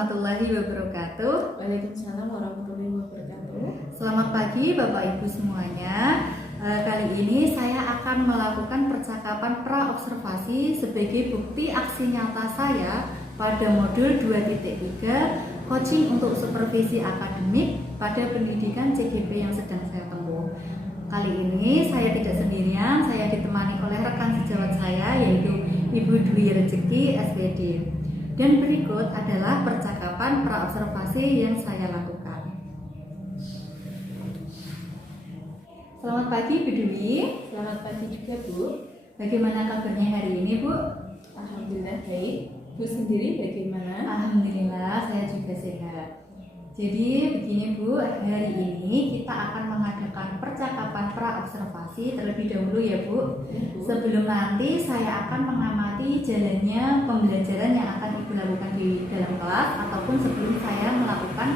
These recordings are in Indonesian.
warahmatullahi wabarakatuh. Waalaikumsalam warahmatullahi wabarakatuh. Selamat pagi Bapak Ibu semuanya. Kali ini saya akan melakukan percakapan pra-observasi sebagai bukti aksi nyata saya pada modul 2.3 coaching untuk supervisi akademik pada pendidikan CGP yang sedang saya tempuh. Kali ini saya tidak sendirian, saya ditemani oleh rekan sejawat saya yaitu Ibu Dwi Rezeki SPD. Dan berikut adalah percakapan pra-observasi yang saya lakukan. Selamat pagi Bu Dwi. Selamat pagi juga Bu. Bagaimana kabarnya hari ini Bu? Alhamdulillah baik. Bu sendiri bagaimana? Alhamdulillah saya juga sehat. Jadi begini Bu, hari ini kita akan mengadakan percakapan pra-observasi terlebih dahulu ya Bu. Sebelum nanti saya akan mengamati jalannya pembelajaran yang akan Ibu lakukan di dalam kelas ataupun sebelum saya melakukan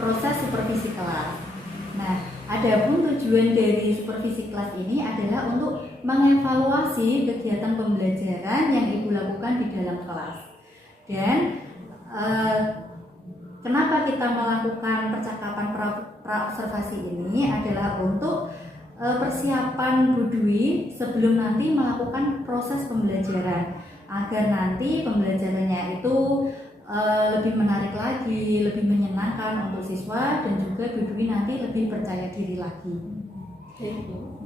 proses supervisi kelas. Nah, adapun tujuan dari supervisi kelas ini adalah untuk mengevaluasi kegiatan pembelajaran yang Ibu lakukan di dalam kelas. Dan kenapa kita melakukan percakapan pra-observasi ini adalah untuk persiapan Bu Dwi sebelum nanti melakukan proses pembelajaran, agar nanti pembelajarannya itu lebih menarik lagi, lebih menyenangkan untuk siswa dan juga Bu Dwi nanti lebih percaya diri lagi.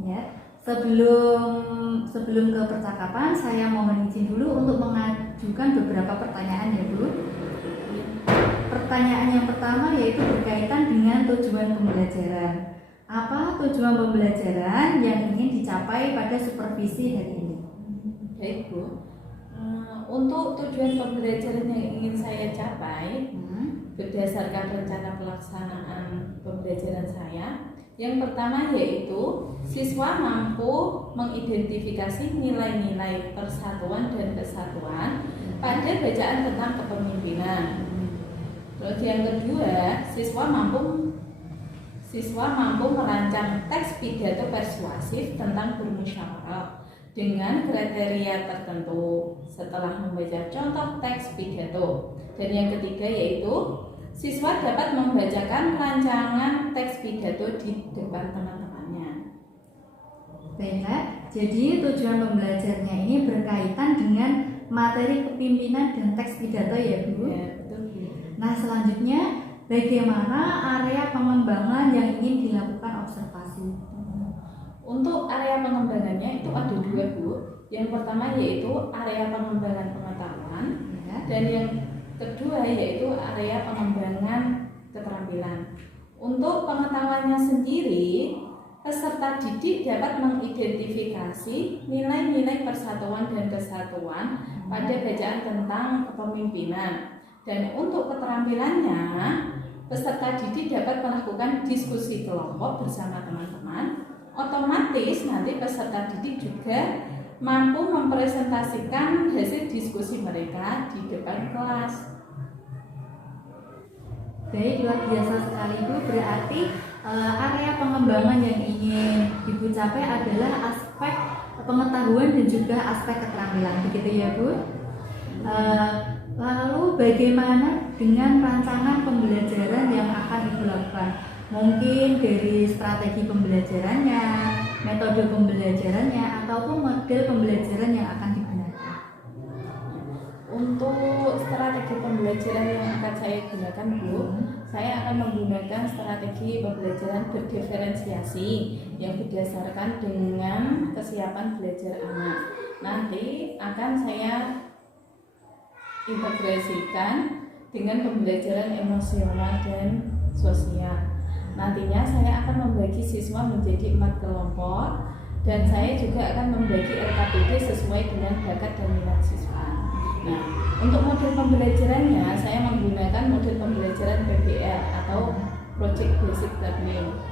Ya. Sebelum ke percakapan, saya mohon izin dulu untuk mengajukan beberapa pertanyaan ya Bu. Pertanyaan yang pertama yaitu berkaitan dengan tujuan pembelajaran. Apa tujuan pembelajaran yang ingin dicapai pada supervisi hari ini? Baik Bu. Untuk tujuan pembelajaran yang ingin saya capai berdasarkan rencana pelaksanaan pembelajaran saya, yang pertama yaitu siswa mampu mengidentifikasi nilai-nilai persatuan dan kesatuan pada bacaan tentang kepemimpinan. Terus yang kedua, siswa mampu merancang teks pidato persuasif tentang bermusyawarah dengan kriteria tertentu setelah membaca contoh teks pidato. Dan yang ketiga yaitu siswa dapat membacakan rancangan teks pidato di depan teman-temannya. Baiklah, jadi tujuan pembelajarannya ini berkaitan dengan materi kepemimpinan dan teks pidato ya Bu? Ya, betul Bu. Nah selanjutnya, bagaimana area pengembangan yang ingin dilakukan observasi? Untuk area pengembangannya itu ada dua Bu. Yang pertama yaitu area pengembangan pengetahuan Ya. dan yang kedua yaitu area pengembangan keterampilan. Untuk pengetahuannya sendiri, peserta didik dapat mengidentifikasi nilai-nilai persatuan dan kesatuan pada bacaan tentang kepemimpinan. Dan untuk keterampilannya, peserta didik dapat melakukan diskusi kelompok bersama teman-teman. Otomatis nanti peserta didik juga mampu mempresentasikan hasil diskusi mereka di depan kelas. Baik, luar biasa sekali Bu. Berarti area pengembangan yang ingin Ibu capai adalah aspek pengetahuan dan juga aspek keterampilan, begitu ya Bu? Lalu bagaimana dengan rancangan pembelajaran yang akan Ibu lakukan? Mungkin dari strategi pembelajarannya, metode pembelajarannya, ataupun model pembelajaran yang akan digunakan. Untuk strategi pembelajaran yang akan saya gunakan Bu, saya akan menggunakan strategi pembelajaran berdiferensiasi yang berdasarkan dengan kesiapan belajar anak. Nanti akan saya integrasikan dengan pembelajaran emosional dan sosial. Nantinya saya akan membagi siswa menjadi 4 kelompok dan saya juga akan membagi RKPD sesuai dengan bakat dan minat siswa. Nah, untuk model pembelajarannya saya menggunakan model pembelajaran PBL atau Project Basic Learning.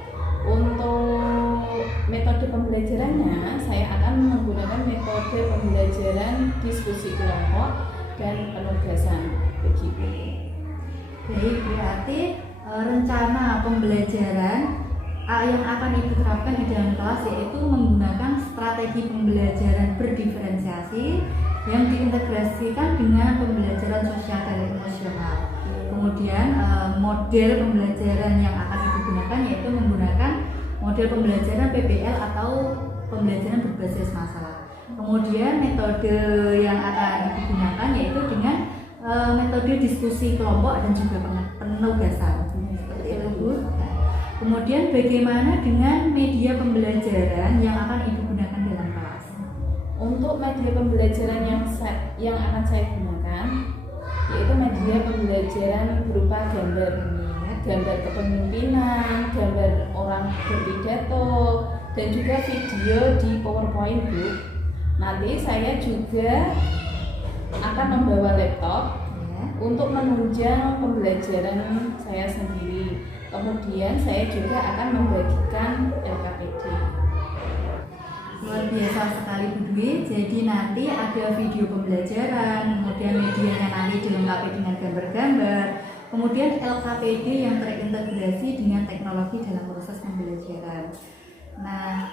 Untuk metode pembelajarannya saya akan menggunakan metode pembelajaran diskusi kelompok dan penugasan begitu. Jadi berarti rencana pembelajaran yang akan Ibu terapkan di dalam kelas yaitu menggunakan strategi pembelajaran berdiferensiasi yang diintegrasikan dengan pembelajaran sosial dan emosional. kemudian model pembelajaran yang akan Ibu gunakan yaitu menggunakan model pembelajaran PBL atau pembelajaran berbasis masalah. Kemudian metode yang akan Ibu gunakan yaitu dengan metode diskusi kelompok dan juga penugasan. Seperti itu, Bu. Nah, kemudian bagaimana dengan media pembelajaran yang akan Ibu gunakan dalam kelas? Untuk media pembelajaran yang akan saya gunakan yaitu media pembelajaran berupa gambar kepemimpinan, gambar orang berpidato, dan juga video di PowerPoint, Bu. Nanti saya juga akan membawa laptop untuk menunjang pembelajaran saya sendiri. Kemudian saya juga akan membagikan LKPD. Luar biasa sekali Bu Dwi. Jadi nanti ada video pembelajaran, kemudian medianya nanti dilengkapi dengan gambar-gambar, kemudian LKPD yang terintegrasi dengan teknologi dalam proses pembelajaran. Nah,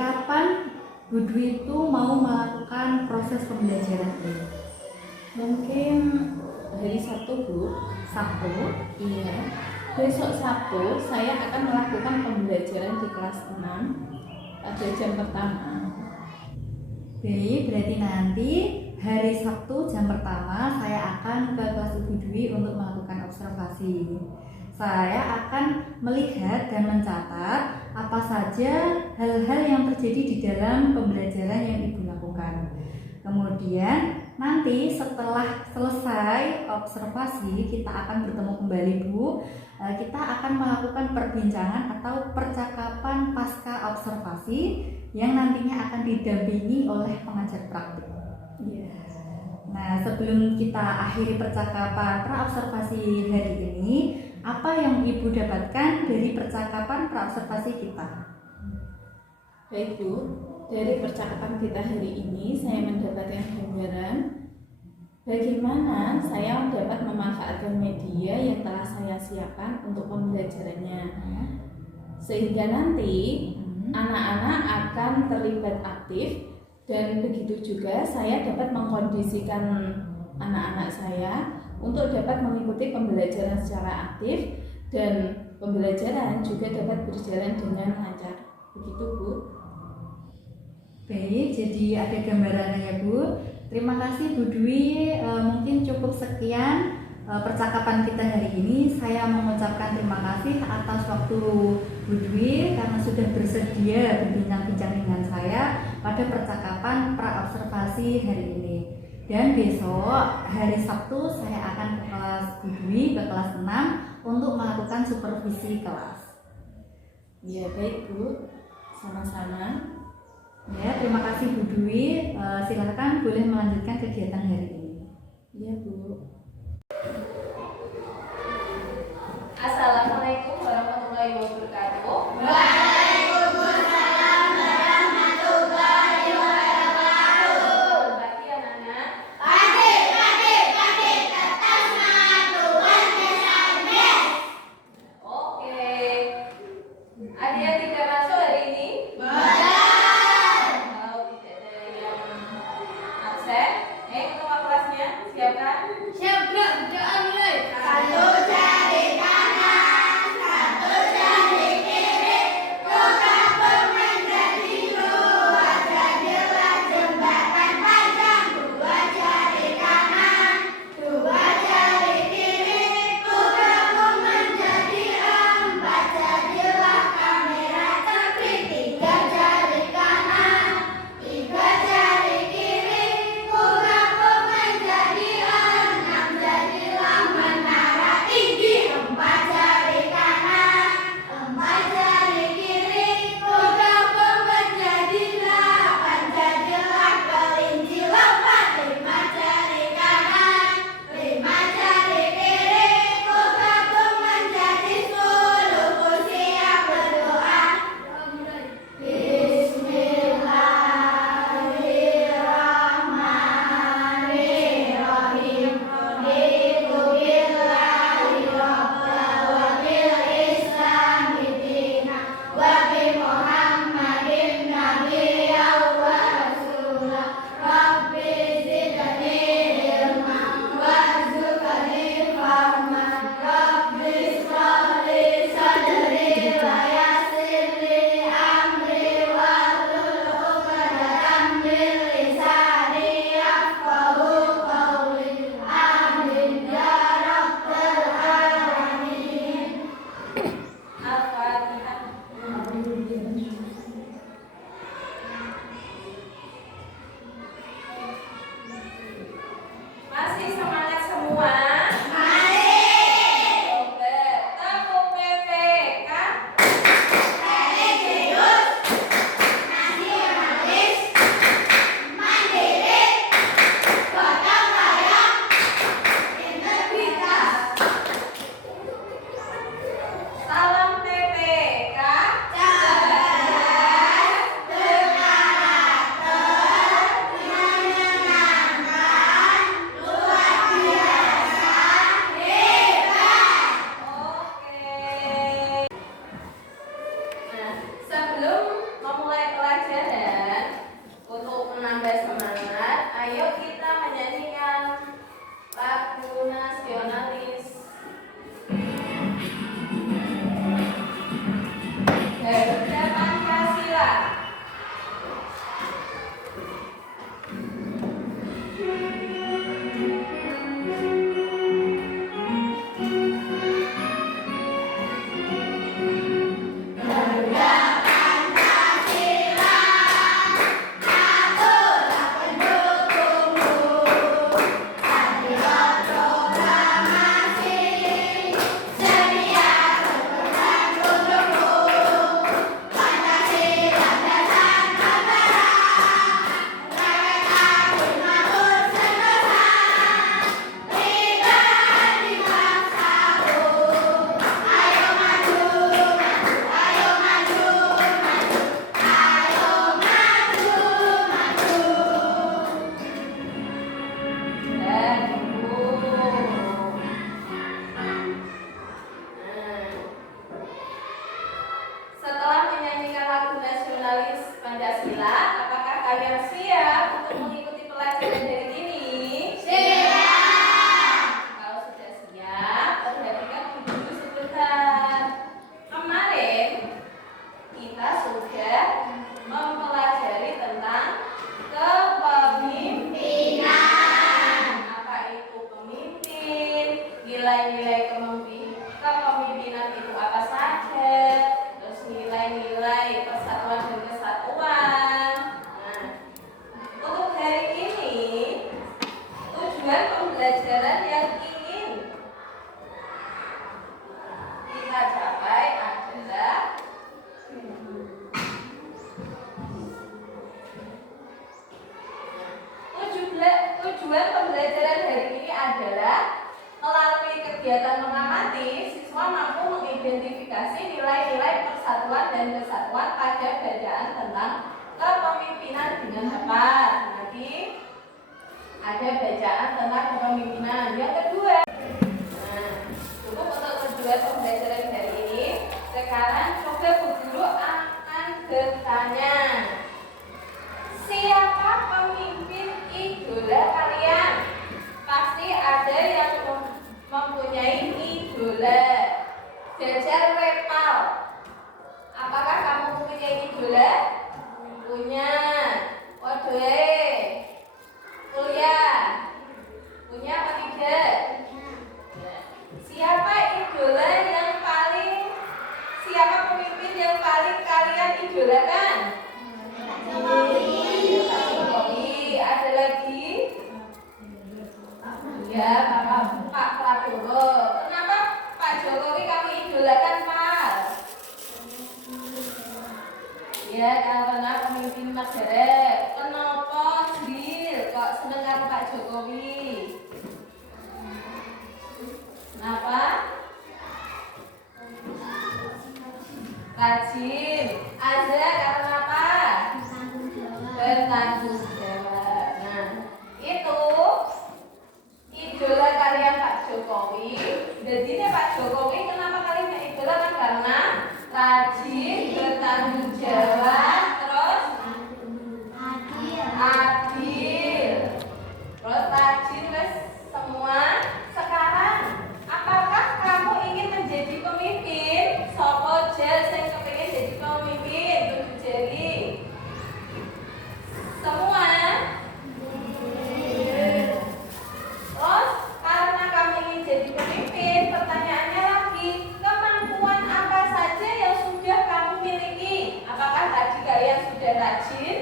kapan Bu Dwi itu mau melakukan proses pembelajaran ini? Mungkin hari Sabtu, Bu. Sabtu? Iya. Besok Sabtu saya akan melakukan pembelajaran di kelas 6 pada jam pertama. Baik, berarti nanti hari Sabtu jam pertama saya akan ke kelas Ibu Dwi untuk melakukan observasi. Saya akan melihat dan mencatat apa saja hal-hal yang terjadi di dalam pembelajaran yang Ibu lakukan. Kemudian nanti setelah selesai observasi kita akan bertemu kembali, Bu. Kita akan melakukan perbincangan atau percakapan pasca observasi yang nantinya akan didampingi oleh pengajar praktik. Nah, sebelum kita akhiri percakapan pra-observasi hari ini, apa yang Ibu dapatkan dari percakapan pra-observasi kita? Baik, Bu. Dari percakapan kita hari ini, saya mendapatkan gambaran bagaimana saya dapat memanfaatkan media yang telah saya siapkan untuk pembelajarannya. Sehingga nanti anak-anak akan terlibat aktif, dan begitu juga saya dapat mengkondisikan anak-anak saya untuk dapat mengikuti pembelajaran secara aktif dan pembelajaran juga dapat berjalan dengan lancar. Begitu, Bu. Baik, jadi ada gambarannya ya, Bu. Terima kasih Bu Dwi. Mungkin cukup sekian percakapan kita hari ini. Saya mengucapkan terima kasih atas waktu Bu Dwi karena sudah bersedia berbincang-bincang dengan saya pada percakapan pra-observasi hari ini. Dan besok hari Sabtu saya akan ke kelas Bu Dwi, ke kelas 6 untuk melakukan supervisi kelas. Ya, baik, Bu. Sama-sama. Ya, terima kasih Bu Dwi. Silakan boleh melanjutkan kegiatan hari ini. Iya, Bu. Assalamualaikum warahmatullahi wabarakatuh. Waalaikumsalam warahmatullahi wabarakatuh. Pagi anak-anak. Pagi, tetap semangat Tuhan bersama. Oke. Ada yang tidak masuk hari ini? Kalau tidak ada yang absen, ketua kelasnya siapkan. Siap, gerak, doa mulai. Satu jari kanan, mengamati, siswa mampu mengidentifikasi nilai-nilai persatuan dan kesatuan pada bacaan tentang kepemimpinan dengan tepat. Nanti ada bacaan tentang kepemimpinan. Yang kedua, cukup untuk tujuan pembelajaran hari ini. Sekarang coba Bu Guru akan bertanya, siapa pemimpin idola kalian? Pasti ada yang mempunyai idola. Jajar Repal, apakah kamu mempunyai idola? Punya. Waduh, kuliah punya apa tidak? Siapa idola yang paling, siapa pemimpin yang paling kalian idolakan? Pak Jokowi. Ada lagi? Ya, Pak Prabowo. Kenapa Pak Jokowi kamu idolakan, Pak? Ya, karena pemimpin negara. Kenapa Bil kok seneng karo Pak Jokowi? Kenapa? Rajin. Azza karena apa? Bertanggung jawab. Nah, itu idola kalian Pak Jokowi. Jadi Pak Jokowi kenapa kalian idola? Kan karena rajin, bertanggung jawab, terus adil. Terus rajin wes semua. Sekarang apakah kamu ingin menjadi pemimpin? Sopo jel sing kepengin jadi pemimpin? Tunjuk jari. Semua. Terus karena kamu ingin jadi pemimpin, pertanyaannya lagi, kemampuan apa saja yang sudah kamu miliki? Apakah tadi kalian sudah rajin?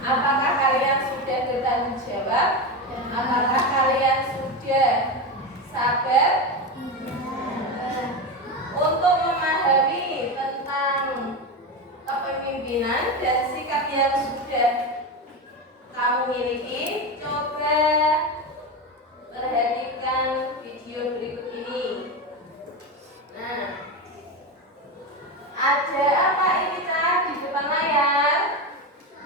Apakah kalian sudah bertanggung jawab? Apakah kalian sudah sabar untuk memahami tentang kepemimpinan dan sikap yang sudah kamu miliki? Coba perhatikan video berikut ini. Nah, ada apa ini Cak di depan layar?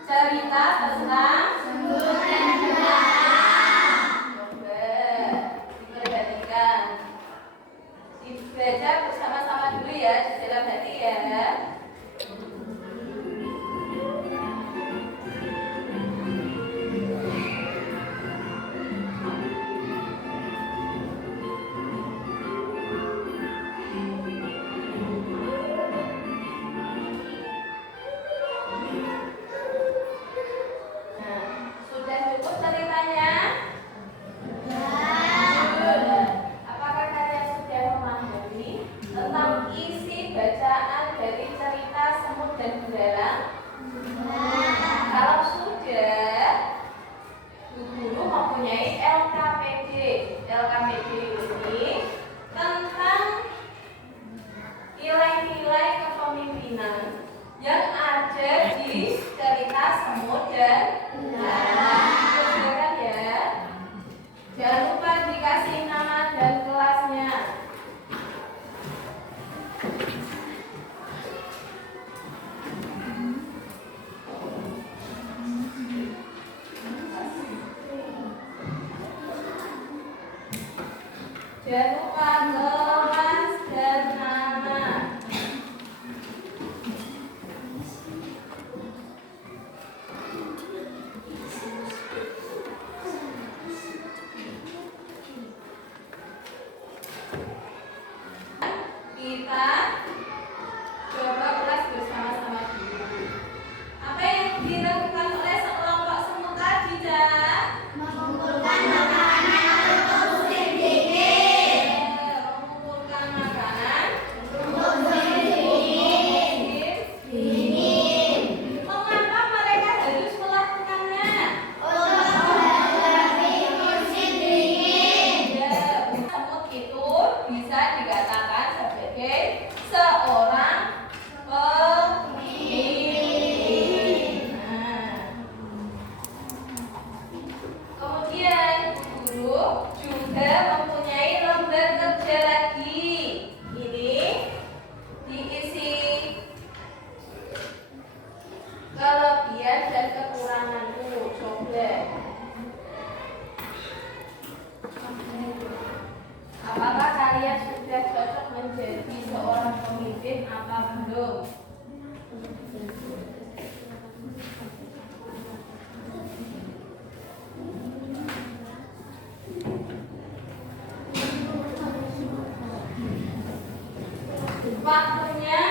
Cerita tentang coba diperhatikan, dibaca bersama-sama dulu ya di dalam hati ya. Sudah cukup ceritanya? Apakah kalian sudah memahami tentang isi bacaan dari cerita Semut dan Belerang? Kalau sudah, Bu Guru mempunyai LKPD. LKPD ini tentang nilai-nilai kepemimpinan yang ada di cerita Semut dan Belerang. Silakan ya. Jangan lupa dikasih nama dan kelasnya. Jangan lupa kelas dan nama. Kita coba kelas bersama-sama dulu. Apa yang dilakukan oleh sekelompok semut tadi, Cak? Mengumpulkan makanan untuk musim dingin. Mengumpulkan makanan Untuk musim dingin. Mengapa mereka harus melakukannya? Untuk menghadapi musim dingin. Ya, semut itu bisa dikatakan sebagai seorang pemimpin. Nah, kemudian guru juga mempunyai lembar kerja izin apa belum? Waktunya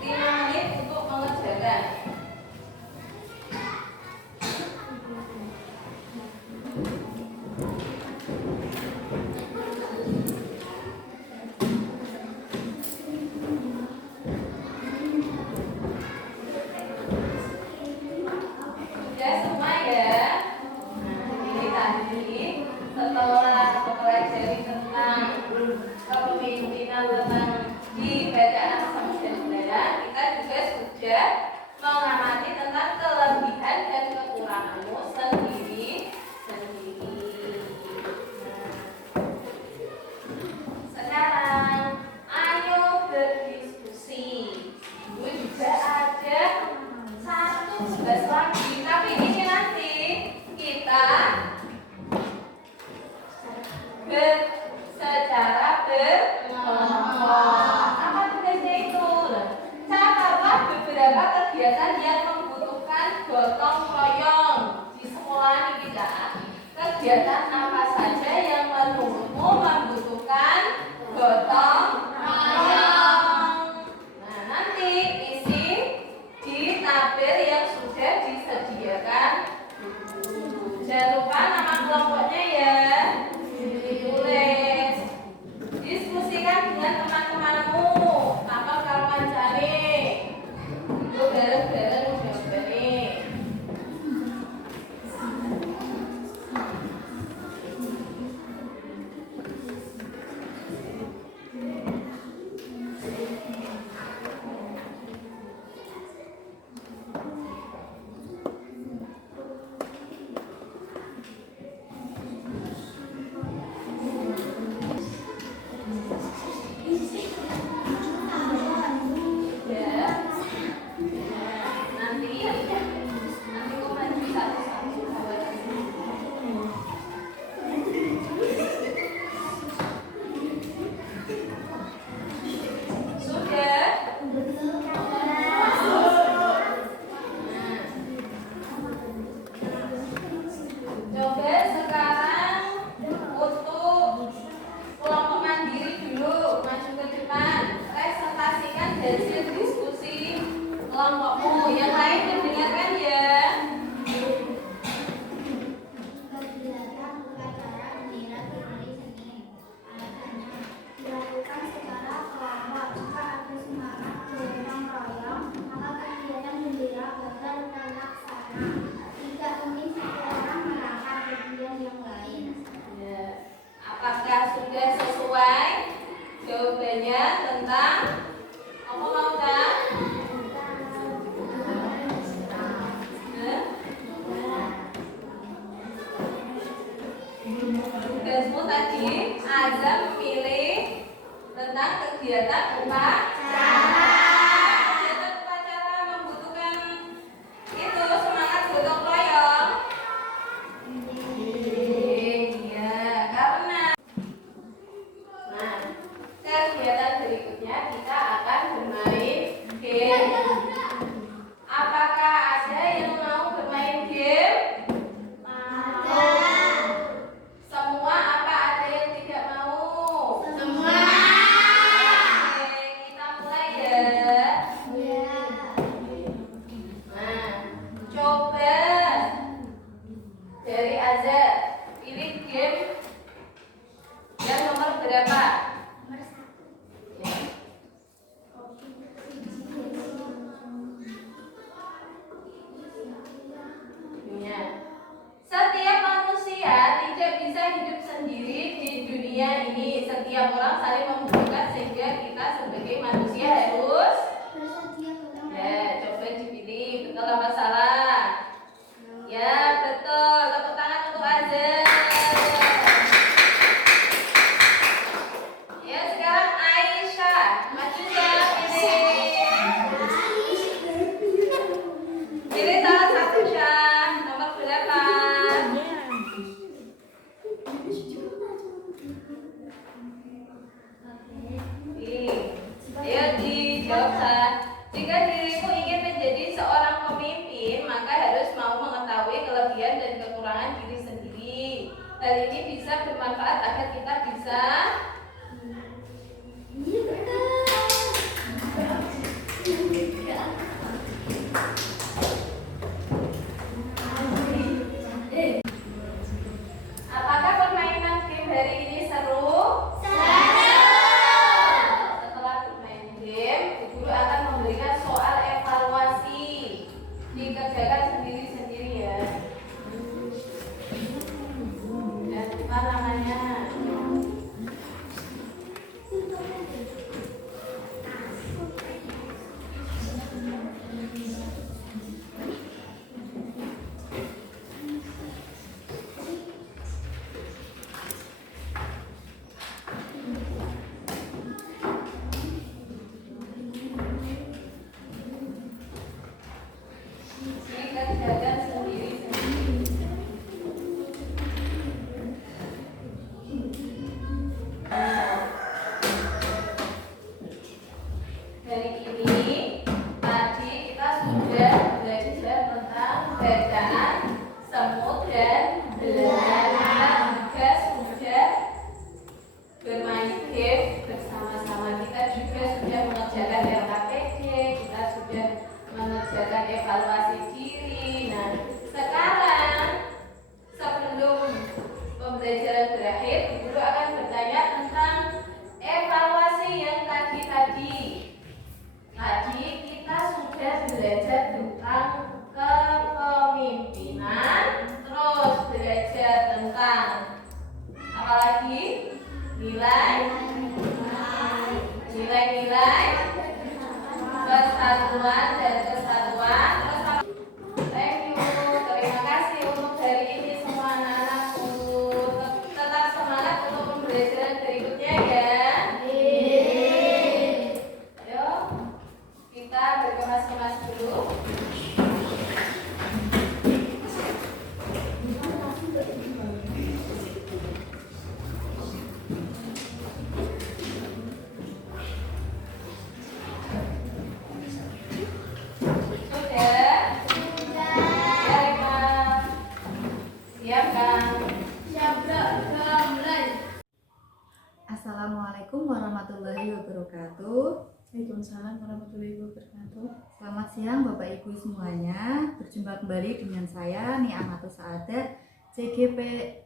5 menit untuk mengerjakan. Sudah semua ya? Nah, ini tadi setelah mempelajari tentang kepemimpinan tentang di bacaan sama budaya, kita juga sudah mengamati tentang kelebihan dan kekuranganmu sendiri. Sekarang ayo berdiskusi. Ibu juga ada satu tugas lagi, tapi ini nanti kita secara berkelompok. Apa tugasnya itu? Catatlah beberapa kegiatan yang membutuhkan gotong royong di sekolah ini kita. Kegiatan apa saja yang menurutmu membutuhkan gotong royong? Nah, nanti isi di tabel yang sudah disediakan. Jangan lupa nama kelompoknya ya. Ditulis. Diskusikan dengan teman-temanmu tanpa kawan cari. Itu bareng-bareng jawabannya. Ya. Nanti kau maju satu-satu. Sudah? Coba sekarang untuk kelompok mandiri dulu, maju ke depan, presentasikan hasil diskusi kelompokmu. Yang lain mendengarkan ya. Kegiatan upacara bendera Bali seni. Alasannya dilakukan secara kelompok. Jika ada semangat gotong royong, maka kegiatan bendera bakal terlaksana. Tidak mungkin satu orang melangkah kegiatan yang lain. Ya. Apakah sudah sesuai jawabannya tentang apa mau tak? Tugasmu tadi Azam memilih tentang kegiatan upacara. Kegiatan upacara membutuhkan itu semangat gotong royong. Iya, karena kegiatan berikutnya kita akan bermain game. Apakah ada yang mau bermain game? Semua apa ada yang tidak mau? Semua. Oke, kita mulai ya. Nah, coba dari Azhar pilih game yang nomor berapa? Ya. Ya. Setiap manusia tidak bisa hidup sendiri di dunia ini. Setiap orang saling membutuhkan sehingga kita sebagai manusia harus Bersedia gotong royong. ya, coba dipilih betul apa salah. Ya, betul. Tepuk tangan untuk Azhar. Ya, sekarang Aisyah. Maju ya, pilih salah satu Syah. Nomor berapa? Pilih. Ayo persatuan dan kesatuan. Thank you. Terima kasih untuk hari ini semua anak-anakku. Tetap semangat untuk pembelajaran berikutnya ya. Ayo, kita berkemas-kemas dulu. Assalamualaikum warahmatullahi wabarakatuh. Waalaikumsalam warahmatullahi wabarakatuh. Selamat siang Bapak Ibu semuanya. Berjumpa kembali dengan saya Niamatus Saadat, CGP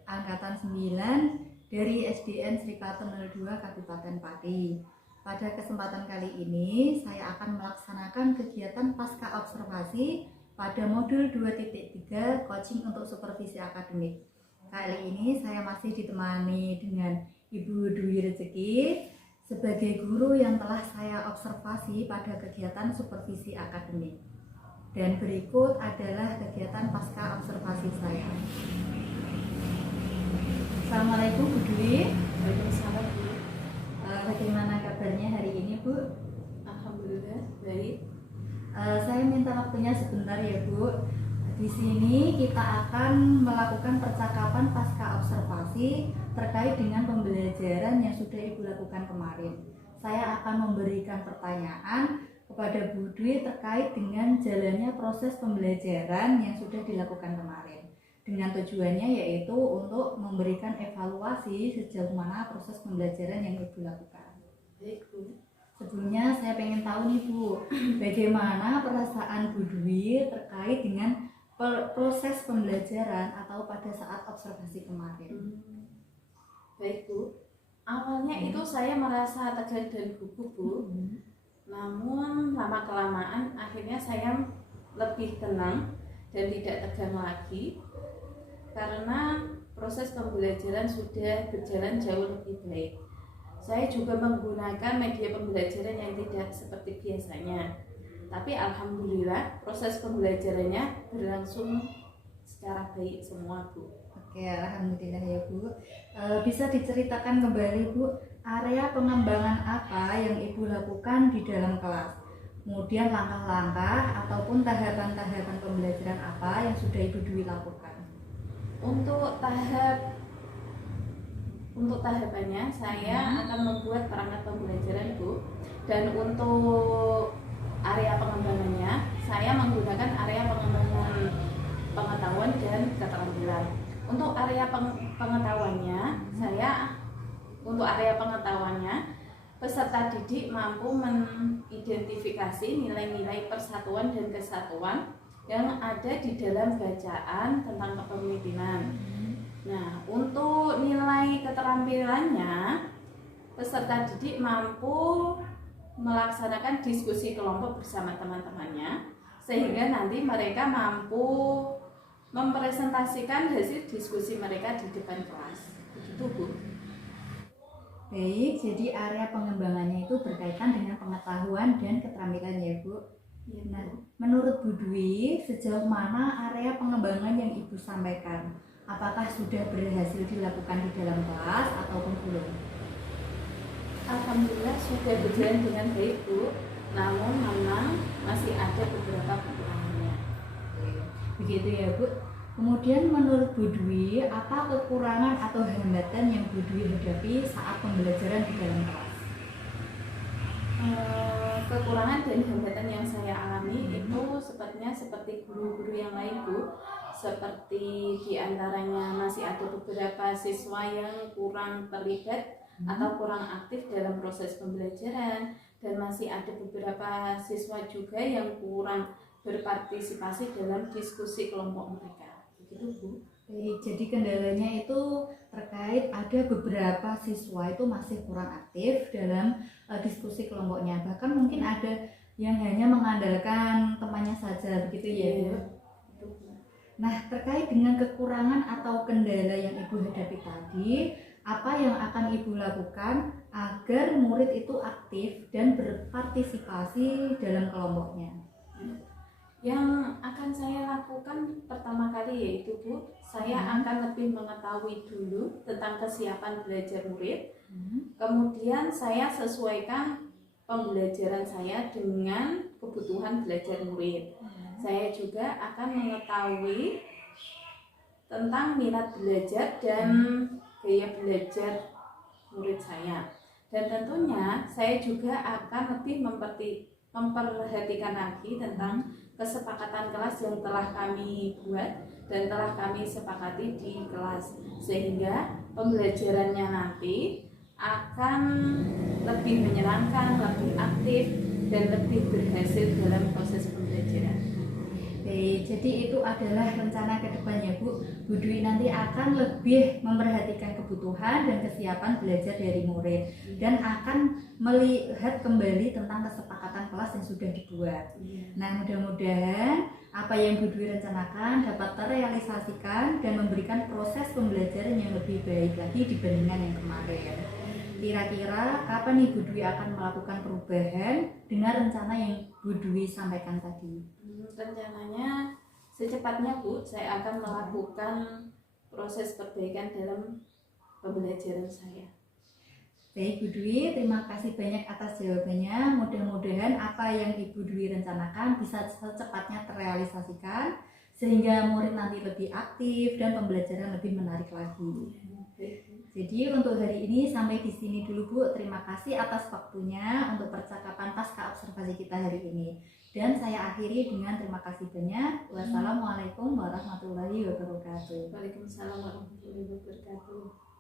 Angkatan 9 dari SDN Sri Klaten 02 Kabupaten Pati. Pada kesempatan kali ini saya akan melaksanakan kegiatan pasca observasi pada modul 2.3 coaching untuk supervisi akademik. Kali ini saya masih ditemani dengan Ibu Dwi Rezeki sebagai guru yang telah saya observasi pada kegiatan supervisi akademik. Dan berikut adalah kegiatan pasca observasi saya. Assalamualaikum Bu Dwi. Waalaikumsalam Bu. Bagaimana kabarnya hari ini Bu? Alhamdulillah baik. Saya minta waktunya sebentar ya Bu. Di sini kita akan melakukan percakapan pasca observasi terkait dengan pembelajaran yang sudah Ibu lakukan kemarin. Saya akan memberikan pertanyaan kepada Bu Dwi terkait dengan jalannya proses pembelajaran yang sudah dilakukan kemarin. Dengan tujuannya yaitu untuk memberikan evaluasi sejauh mana proses pembelajaran yang Ibu lakukan. Baik Bu. Sebelumnya saya pengen tahu nih Bu, bagaimana perasaan Bu Dwi terkait dengan proses pembelajaran atau pada saat observasi kemarin. Baik Bu, awalnya itu saya merasa tegang dan gugup Bu. Namun lama-kelamaan akhirnya saya lebih tenang dan tidak tegang lagi karena proses pembelajaran sudah berjalan jauh lebih baik. Saya juga menggunakan media pembelajaran yang tidak seperti biasanya. Tapi alhamdulillah proses pembelajarannya berlangsung secara baik semua Bu. Oke, alhamdulillah ya Bu. Bisa diceritakan kembali Bu, area pengembangan apa yang Ibu lakukan di dalam kelas? Kemudian langkah-langkah ataupun tahapan-tahapan pembelajaran apa yang sudah Ibu Dwi lakukan? Untuk tahapannya saya akan membuat perangkat pembelajaran Bu. Dan untuk area pengembangannya saya menggunakan area pengembangan pengetahuan dan keterampilan. Untuk area pengetahuannya peserta didik mampu mengidentifikasi nilai-nilai persatuan dan kesatuan yang ada di dalam bacaan tentang kepemimpinan. Nah, untuk nilai keterampilannya peserta didik mampu melaksanakan diskusi kelompok bersama teman-temannya sehingga nanti mereka mampu mempresentasikan hasil diskusi mereka di depan kelas. Begitu Bu. Baik, jadi area pengembangannya itu berkaitan dengan pengetahuan dan keterampilan ya Bu. Ya, Nah, menurut Bu Dwi, sejauh mana area pengembangan yang Ibu sampaikan? Apakah sudah berhasil dilakukan di dalam kelas ataupun belum? Alhamdulillah sudah berjalan dengan baik Bu. Namun memang masih ada beberapa kekurangannya. Begitu ya Bu. Kemudian menurut Bu Dwi, apa kekurangan atau hambatan yang Bu Dwi hadapi saat pembelajaran di dalam kelas? Kekurangan dan hambatan yang saya alami itu sepertinya seperti guru-guru yang lain Bu. Seperti diantaranya masih ada beberapa siswa yang kurang terlibat atau kurang aktif dalam proses pembelajaran, dan masih ada beberapa siswa juga yang kurang berpartisipasi dalam diskusi kelompok mereka. Begitu Bu. Baik, jadi kendalanya itu terkait ada beberapa siswa itu masih kurang aktif dalam diskusi kelompoknya. Bahkan mungkin ada yang hanya mengandalkan temannya saja, begitu ya Bu. Nah, terkait dengan kekurangan atau kendala yang Ibu hadapi tadi, apa yang akan Ibu lakukan agar murid itu aktif dan berpartisipasi dalam kelompoknya? Yang akan saya lakukan pertama kali yaitu Bu, saya akan lebih mengetahui dulu tentang kesiapan belajar murid. Kemudian saya sesuaikan pembelajaran saya dengan kebutuhan belajar murid. Saya juga akan mengetahui tentang minat belajar dan gaya belajar murid saya. Dan tentunya saya juga akan lebih memperhatikan lagi tentang kesepakatan kelas yang telah kami buat dan telah kami sepakati di kelas, sehingga pembelajarannya nanti akan lebih menyenangkan, lebih aktif, dan lebih berhasil dalam proses pembelajaran. Baik, jadi itu adalah rencana ke depannya Bu. Bu Dwi nanti akan lebih memperhatikan kebutuhan dan kesiapan belajar dari murid dan akan melihat kembali tentang kesepakatan kelas yang sudah dibuat. Nah, mudah-mudahan apa yang Bu Dwi rencanakan dapat terrealisasikan dan memberikan proses pembelajaran yang lebih baik lagi dibandingkan yang kemarin. Kira-kira kapan Ibu Dwi akan melakukan perubahan dengan rencana yang Bu Dwi sampaikan tadi? Rencananya secepatnya Bu, saya akan melakukan proses perbaikan dalam pembelajaran saya. Baik Bu Dwi, terima kasih banyak atas jawabannya. Mudah-mudahan apa yang Ibu Dwi rencanakan bisa secepatnya terrealisasikan sehingga murid nanti lebih aktif dan pembelajaran lebih menarik lagi. Jadi untuk hari ini sampai di sini dulu Bu. Terima kasih atas waktunya untuk percakapan pasca observasi kita hari ini. Dan saya akhiri dengan terima kasih banyak. Wassalamualaikum warahmatullahi wabarakatuh. Waalaikumsalam warahmatullahi wabarakatuh.